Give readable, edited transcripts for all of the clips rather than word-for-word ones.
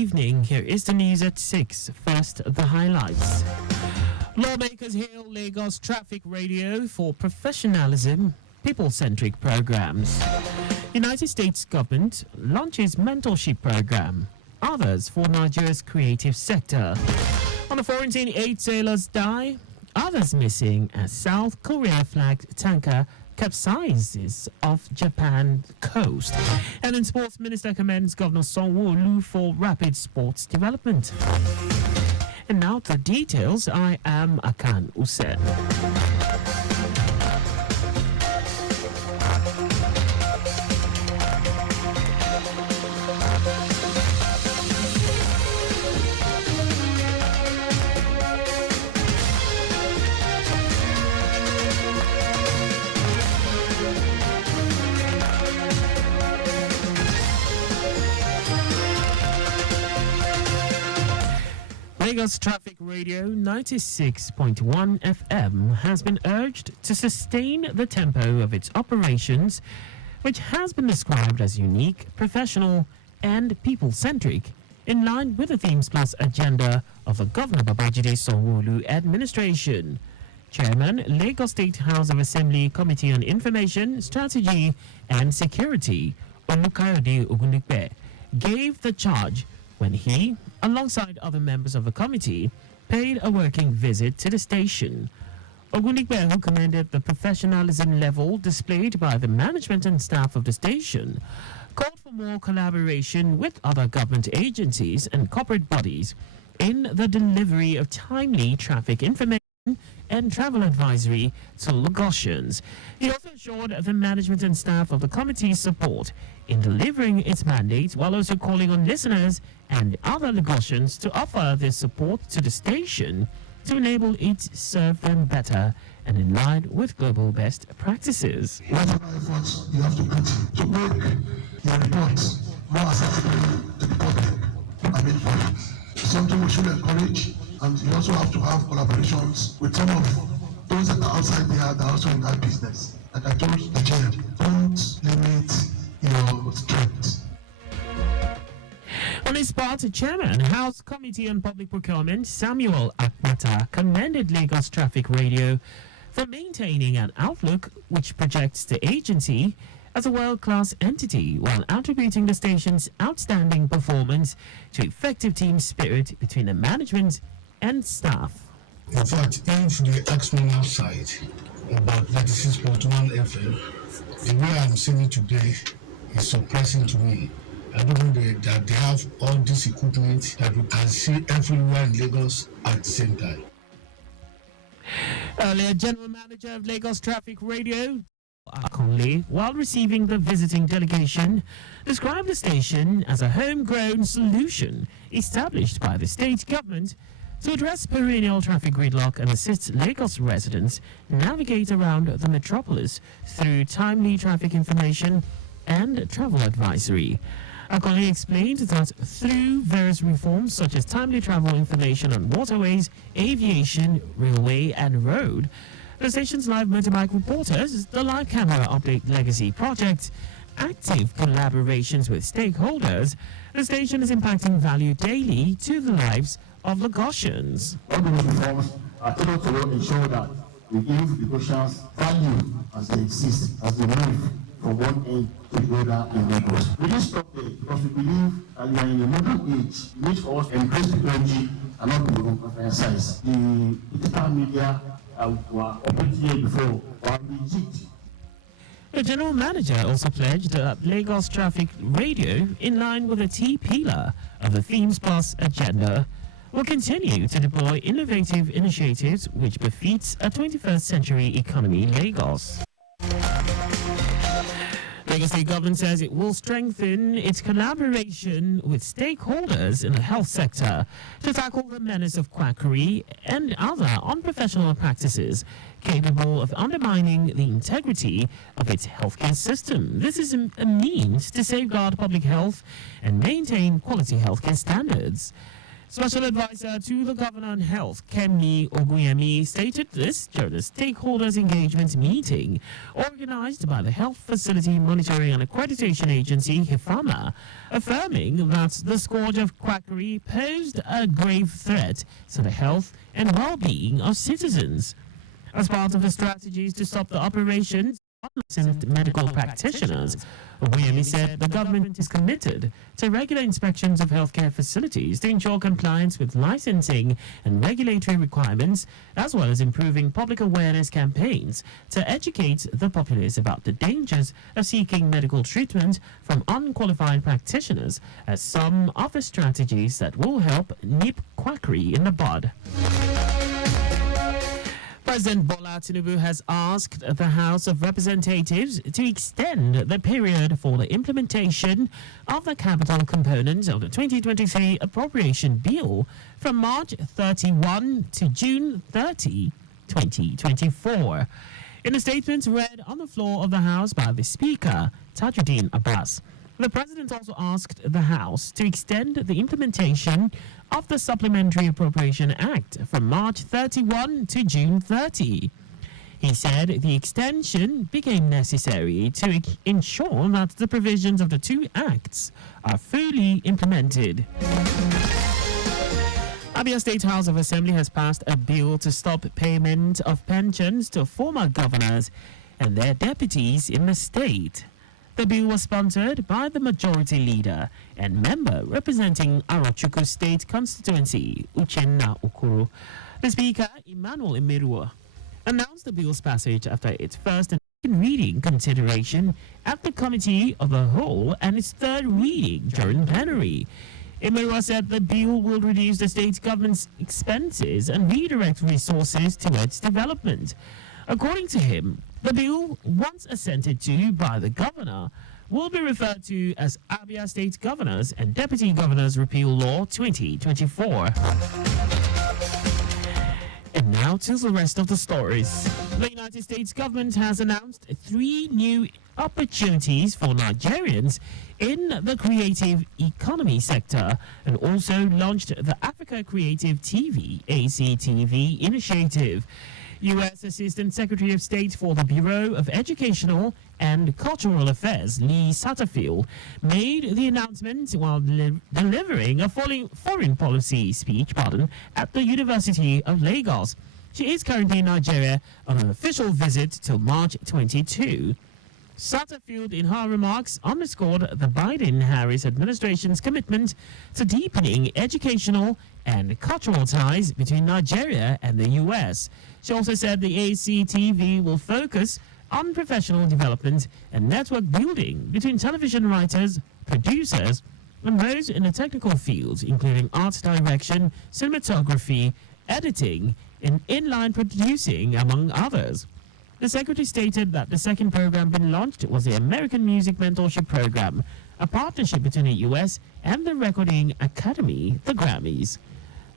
evening. Here is the news at 6. First, the highlights. Lawmakers hail Lagos Traffic Radio for professionalism, people-centric programs. United States government launches mentorship program. Others for Nigeria's creative sector. On a foreign scene, 8 sailors die. Others missing as South Korea-flagged tanker capsizes off Japan coast. And in sports, Minister commends Governor Sanwo-Olu for rapid sports development. And now the details. I am Akan Usen. Lagos Traffic Radio 96.1 FM has been urged to sustain the tempo of its operations, which has been described as unique, professional, and people-centric, in line with the Themes Plus agenda of the Governor Babajide Sanwo-Olu administration. Chairman, Lagos State House of Assembly Committee on Information, Strategy and Security, Olukayode Ogundipe, gave the charge when he, alongside other members of the committee, paid a working visit to the station. Ogundipe, who commended the professionalism level displayed by the management and staff of the station, called for more collaboration with other government agencies and corporate bodies in the delivery of timely traffic information and travel advisory to Lagosians. He also assured the management and staff of the committee's support in delivering its mandate, while also calling on listeners and other Lagosians to offer their support to the station to enable it to serve them better and in line with global best practices. Whatever efforts you have to put to make your reports more accessible to the public, I mean, something we should encourage. And you also have to have collaborations with some of those that are outside there that are also in that business. Like I told the chair, don't limit your strength. On his part, Chairman, House Committee on Public Procurement, Samuel Akpata, commended Lagos Traffic Radio for maintaining an outlook which projects the agency as a world-class entity, while attributing the station's outstanding performance to effective team spirit between the management and staff. In fact, if they ask me outside about 96.1 FM, the way I'm seeing it today is surprising to me. I don't know that they have all this equipment that we can see everywhere in Lagos at the same time. Earlier, General Manager of Lagos Traffic Radio, Akan, while receiving the visiting delegation, described the station as a homegrown solution established by the state government to address perennial traffic gridlock and assist Lagos residents navigate around the metropolis through timely traffic information and travel advisory. Akan explained that through various reforms such as timely travel information on waterways, aviation, railway and road, the station's live motorbike reporters, the live camera update legacy project, active collaborations with stakeholders, the station is impacting value daily to the lives of Lagosians. All those reforms are able to ensure that we give Lagosians value as they exist, as they move from one end to the other in Lagos. We didn't stop there because we believe that we are in a modern age. We need for us to embrace technology and not be overemphasize. The digital media were operating here before were rejected. The general manager also pledged that Lagos Traffic Radio, in line with the T pillar of the Themes Plus agenda, will continue to deploy innovative initiatives which befits a 21st century economy Lagos. Lagos State government says it will strengthen its collaboration with stakeholders in the health sector to tackle the menace of quackery and other unprofessional practices capable of undermining the integrity of its healthcare system. This is a means to safeguard public health and maintain quality healthcare standards. Special advisor to the governor on health, Kemi Oguyemi, stated this during a stakeholders engagement meeting organized by the Health Facility Monitoring and Accreditation Agency, HIFAMA, affirming that the scourge of quackery posed a grave threat to the health and well-being of citizens. As part of the strategies to stop the operations, unlicensed medical practitioners, Oyemi said the government is committed to regular inspections of healthcare facilities to ensure compliance with licensing and regulatory requirements, as well as improving public awareness campaigns to educate the populace about the dangers of seeking medical treatment from unqualified practitioners as some of the strategies that will help nip quackery in the bud. President Bola Tinubu has asked the House of Representatives to extend the period for the implementation of the capital component of the 2023 appropriation bill from March 31 to June 30, 2024. In a statement read on the floor of the House by the Speaker, Tajuddin Abbas, the President also asked the House to extend the implementation of the Supplementary Appropriation Act from March 31 to June 30. He said the extension became necessary to ensure that the provisions of the two acts are fully implemented. Abia State House of Assembly has passed a bill to stop payment of pensions to former governors and their deputies in the state. The bill was sponsored by the majority leader and member representing Arochukwu State Constituency, Uchenna Okoro. The Speaker, Emmanuel Emerua, announced the bill's passage after its first and second reading consideration at the Committee of the Whole and its third reading during plenary. Emerua said the bill will reduce the state government's expenses and redirect resources towards development. According to him, the bill, once assented to by the governor, will be referred to as Abia State Governors and Deputy Governors Repeal Law 2024. And now to the rest of the stories. The United States government has announced 3 new opportunities for Nigerians in the creative economy sector and also launched the Africa Creative TV (ACTV) initiative. U.S. Assistant Secretary of State for the Bureau of Educational and Cultural Affairs, Lee Satterfield, made the announcement while delivering a foreign policy speech at the University of Lagos. She is currently in Nigeria on an official visit till March 22. Satterfield, in her remarks, underscored the Biden-Harris administration's commitment to deepening educational and cultural ties between Nigeria and the U.S. She also said the ACTV will focus on professional development and network building between television writers, producers, and those in the technical fields, including art direction, cinematography, editing, and inline producing, among others. The Secretary stated that the second program being launched was the American Music Mentorship Program, a partnership between the U.S. and the Recording Academy, the Grammys.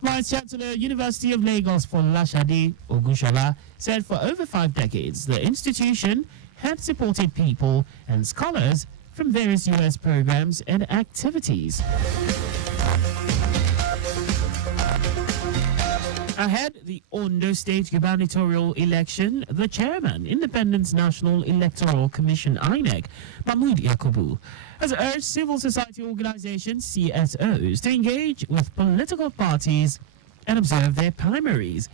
Vice Chancellor, University of Lagos Folashade Ogunshola, said for over 5 decades the institution had supported people and scholars from various U.S. programs and activities. Ahead the Ondo State gubernatorial election, the chairman, Independent National Electoral Commission (INEC), Mahmood Yakubu, has urged civil society organizations (CSOs) to engage with political parties and observe their primaries.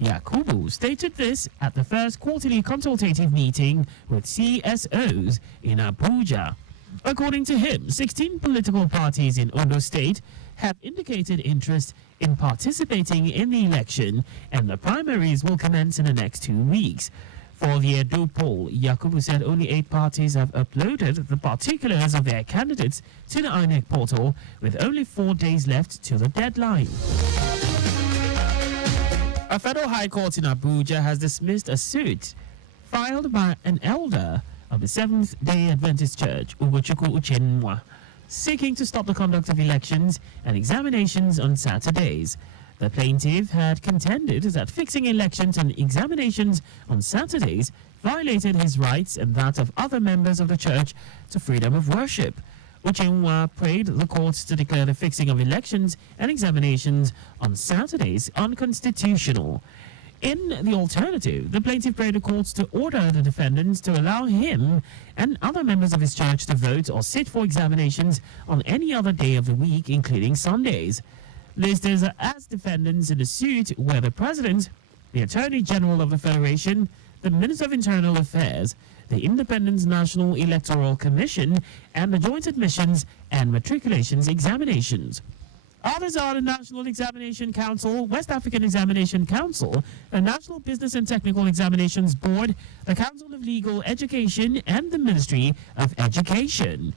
Yakubu stated this at the first quarterly consultative meeting with CSOs in Abuja. According to him, 16 political parties in Ondo State have indicated interest in participating in the election, and the primaries will commence in the next 2 weeks. For the Edo poll, Yakubu said only 8 parties have uploaded the particulars of their candidates to the INEC portal, with only 4 days left to the deadline. A federal high court in Abuja has dismissed a suit filed by an elder of the Seventh-day Adventist Church, Ugochukwu Uchenwa, seeking to stop the conduct of elections and examinations on Saturdays. The plaintiff had contended that fixing elections and examinations on Saturdays violated his rights and that of other members of the church to freedom of worship. Uchenwa prayed the courts to declare the fixing of elections and examinations on Saturdays unconstitutional. In the alternative, the plaintiff prayed the courts to order the defendants to allow him and other members of his church to vote or sit for examinations on any other day of the week, including Sundays. Listed as defendants in the suit were the President, the Attorney General of the Federation, the Minister of Internal Affairs, the Independent National Electoral Commission, and the Joint Admissions and Matriculations Examinations. Others are the National Examination Council, West African Examination Council, the National Business and Technical Examinations Board, the Council of Legal Education, and the Ministry of Education.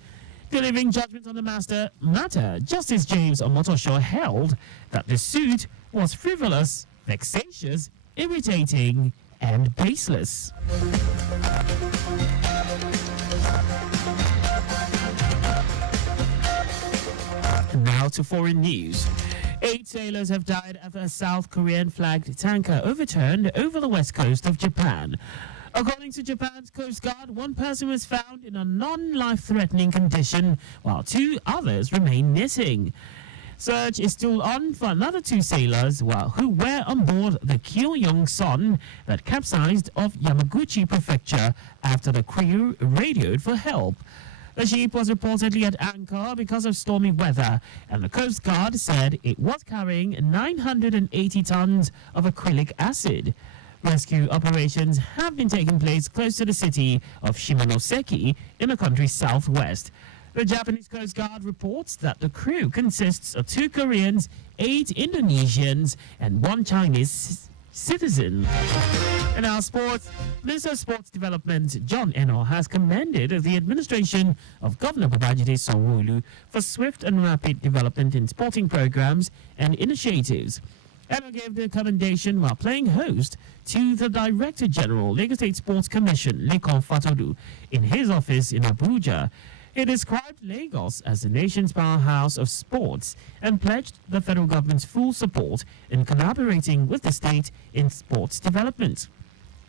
Delivering judgment on the matter, Justice James Omotosho held that the suit was frivolous, vexatious, irritating, and baseless. Now to foreign news. 8 sailors have died after a South Korean-flagged tanker overturned over the west coast of Japan. According to Japan's Coast Guard, 1 person was found in a non-life-threatening condition, while 2 others remain missing. Search is still on for another 2 sailors who were on board the Kyoyong-son that capsized off Yamaguchi Prefecture after the crew radioed for help. The ship was reportedly at anchor because of stormy weather, and the Coast Guard said it was carrying 980 tons of acrylic acid. Rescue operations have been taking place close to the city of Shimonoseki in the country's southwest. The Japanese Coast Guard reports that the crew consists of 2 Koreans, 8 Indonesians, and 1 Chinese citizen. In our sports, Minister of Sports Development John Eno has commended the administration of Governor Babajide Sanwo-Olu for swift and rapid development in sporting programs and initiatives. Eno gave the commendation while playing host to the Director General, Lagos State Sports Commission, Lekan Fatodu, in his office in Abuja. He described Lagos as the nation's powerhouse of sports and pledged the federal government's full support in collaborating with the state in sports development.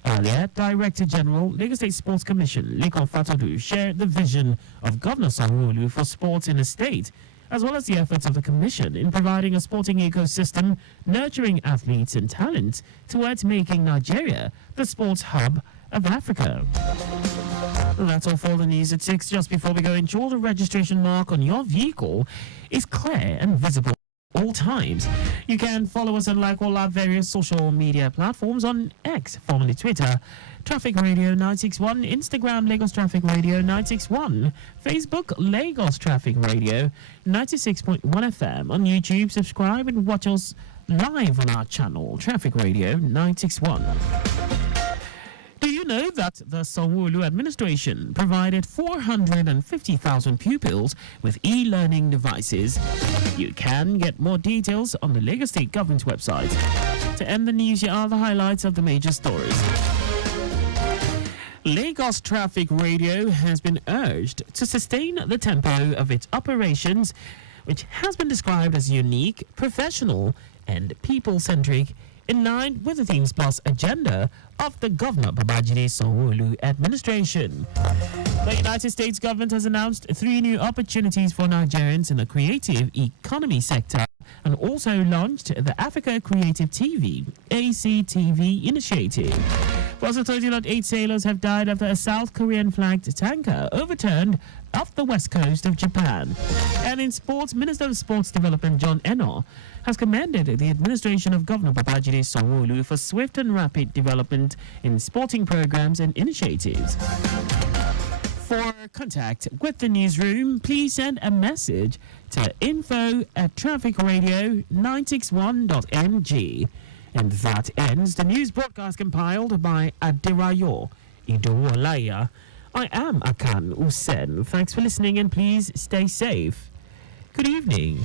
Earlier, Director General, Lagos State Sports Commission, Lekan Fatodu, shared the vision of Governor Sanwo-Olu for sports in the state, as well as the efforts of the Commission in providing a sporting ecosystem, nurturing athletes and talent towards making Nigeria the sports hub of Africa. That's all for the news at 6. Just before we go, ensure the registration mark on your vehicle is clear and visible all times. You can follow us and like all our various social media platforms on X, formerly Twitter, Traffic Radio 961, Instagram Lagos Traffic Radio 961, Facebook Lagos Traffic Radio 96.1 FM. On YouTube, subscribe and watch us live on our channel, Traffic Radio 961. Do you know that the Sanwo-Olu administration provided 450,000 pupils with e-learning devices? You can get more details on the Lagos State Government website. To end the news, here are the highlights of the major stories. Lagos Traffic Radio has been urged to sustain the tempo of its operations, which has been described as unique, professional, and people-centric, in line with the Themes Plus agenda of the Governor Babajide Sanwo-Olu administration. The United States government has announced 3 new opportunities for Nigerians in the creative economy sector and also launched the Africa Creative TV, ACTV initiative. Was told that 8 sailors have died after a South Korean-flagged tanker overturned off the west coast of Japan. And in sports, Minister of Sports Development John Eno has commended the administration of Governor Babajide Sanwo-Olu for swift and rapid development in sporting programs and initiatives. For contact with the newsroom, please send a message to info@trafficradio961.ng. And that ends the news broadcast compiled by Adirayo Idowolaya. I am Akan Usen. Thanks for listening and please stay safe. Good evening.